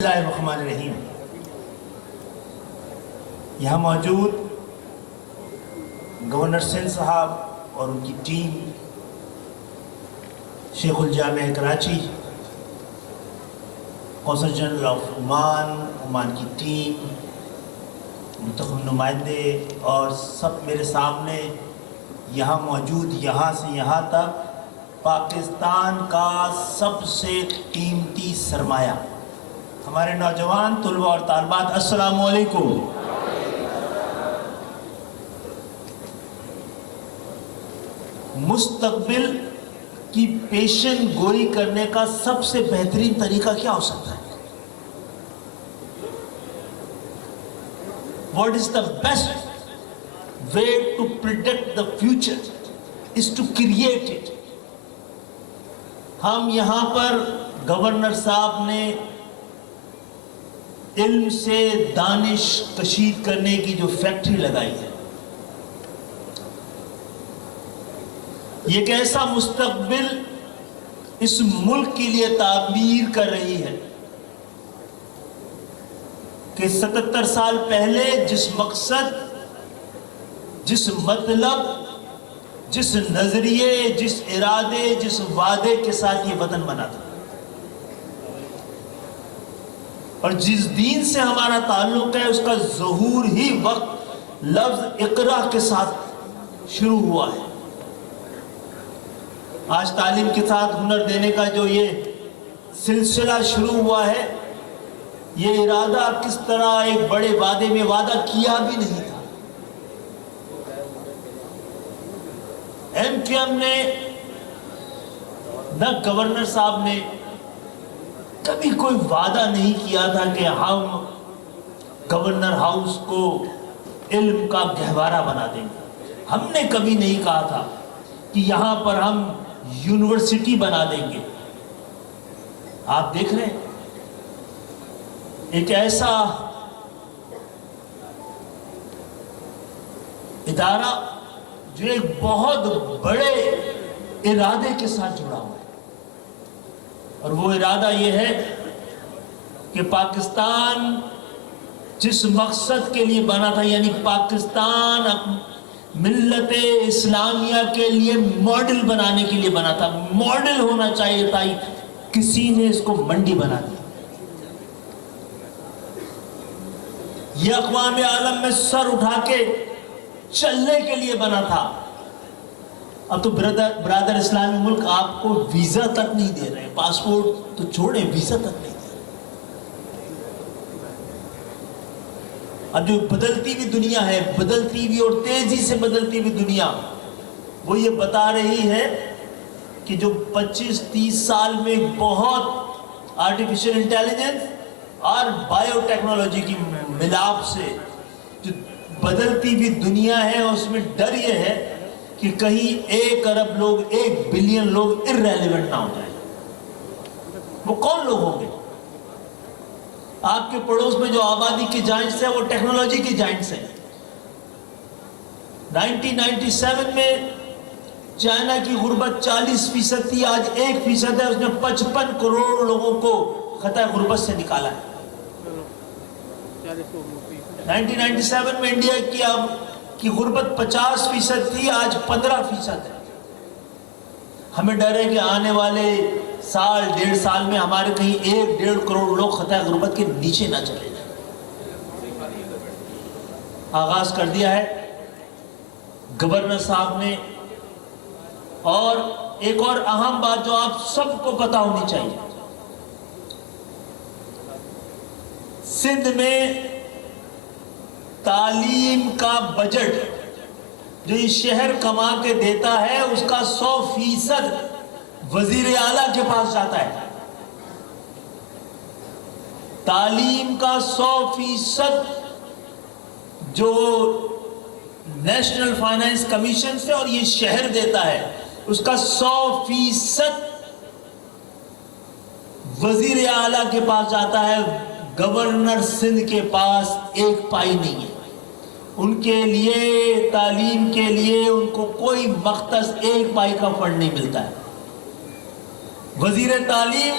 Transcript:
بسم اللہ الرحمن الرحیم۔ یہاں موجود گورنر سندھ صاحب اور ان کی team, Sheikh الجامعہ Karachi, قوصل general of Oman کی ٹیم، منتخب نمائندے اور سب میرے سامنے یہاں موجود، یہاں سے یہاں تک پاکستان کا سب سے قیمتی سرمایہ ہمارے نوجوان طلباء اور طالبات، السلام علیکم۔ مستقبل کی پیشن گوئی کرنے کا سب سے بہترین طریقہ کیا ہو سکتا ہے؟ What is the best way to predict the future is to create it۔ ہم یہاں پر گورنر صاحب نے علم سے دانش کشید کرنے کی جو فیکٹری لگائی ہے، یہ ایک ایسا مستقبل اس ملک کے لیے تعبیر کر رہی ہے کہ 77 سال پہلے جس مقصد، جس مطلب، جس نظریے، جس ارادے، جس وعدے کے ساتھ یہ وطن بنا تھا، اور جس دین سے ہمارا تعلق ہے، اس کا ظہور ہی وقت لفظ اقرا کے ساتھ شروع ہوا ہے۔ آج تعلیم کے ساتھ ہنر دینے کا جو یہ سلسلہ شروع ہوا ہے، یہ ارادہ کس طرح ایک بڑے وعدے میں وعدہ کیا بھی نہیں تھا۔ MQM نے نہ گورنر صاحب نے کبھی کوئی وعدہ نہیں کیا تھا کہ ہم گورنر ہاؤس کو علم کا گہوارہ بنا دیں گے۔ ہم نے کبھی نہیں کہا تھا کہ یہاں پر ہم یونیورسٹی بنا دیں گے۔ آپ دیکھ رہے ہیں ایک ایسا ادارہ جو ایک بہت بڑے ارادے کے ساتھ جڑا ہوا ہے، اور وہ ارادہ یہ ہے کہ پاکستان جس مقصد کے لیے بنا تھا، یعنی پاکستان ملت اسلامیہ کے لیے ماڈل بنانے کے لیے بنا تھا، ماڈل ہونا چاہیے تھا، کسی نے اس کو منڈی بنا دی۔ یہ اقوام عالم میں سر اٹھا کے چلنے کے لیے بنا تھا۔ اب تو برادر اسلامی ملک آپ کو ویزا تک نہیں دے رہے، پاسپورٹ تو چھوڑیں، ویزا تک نہیں دے رہے۔ اب جو بدلتی ہوئی دنیا ہے، بدلتی ہوئی اور تیزی سے بدلتی ہوئی دنیا، وہ یہ بتا رہی ہے کہ جو 25-30 سال میں بہت آرٹیفیشل انٹیلیجنس اور بائیو ٹیکنالوجی کی ملاپ سے جو بدلتی ہوئی دنیا ہے، اس میں ڈر یہ ہے کہ کہیں 1 ارب لوگ، 1 بلین لوگ irrelevant نہ ہو جائیں۔ وہ کون لوگ ہوں گے؟ آپ کے پڑوس میں جو آبادی کی جائنٹس ہیں، وہ ٹیکنالوجی کی جائنٹس ہیں۔ 1997 میں چائنا کی غربت 40% تھی، آج 1% ہے۔ اس نے 55 کروڑ لوگوں کو خطۂ غربت سے نکالا ہے۔ 1997 میں انڈیا کی غربت 50% تھی، آج 15% ہے۔ ہمیں ڈر ہے کہ آنے والے سال 1.5 سال میں ہمارے کہیں 1-1.5 کروڑ لوگ خطۂ غربت کے نیچے نہ چلے جائیں۔ آغاز کر دیا ہے گورنر صاحب نے، اور ایک اور اہم بات جو آپ سب کو پتہ ہونی چاہیے، سندھ میں تعلیم کا بجٹ جو یہ شہر کما کے دیتا ہے، اس کا 100% وزیر اعلیٰ کے پاس جاتا ہے۔ تعلیم کا 100% جو نیشنل فائنانس کمیشن سے اور یہ شہر دیتا ہے، اس کا 100% وزیر اعلیٰ کے پاس جاتا ہے۔ گورنر سندھ کے پاس 1 پائی نہیں ہے۔ ان کے لیے تعلیم کے لیے ان کو کوئی مختص 1 پائی کا فنڈ نہیں ملتا ہے۔ وزیر تعلیم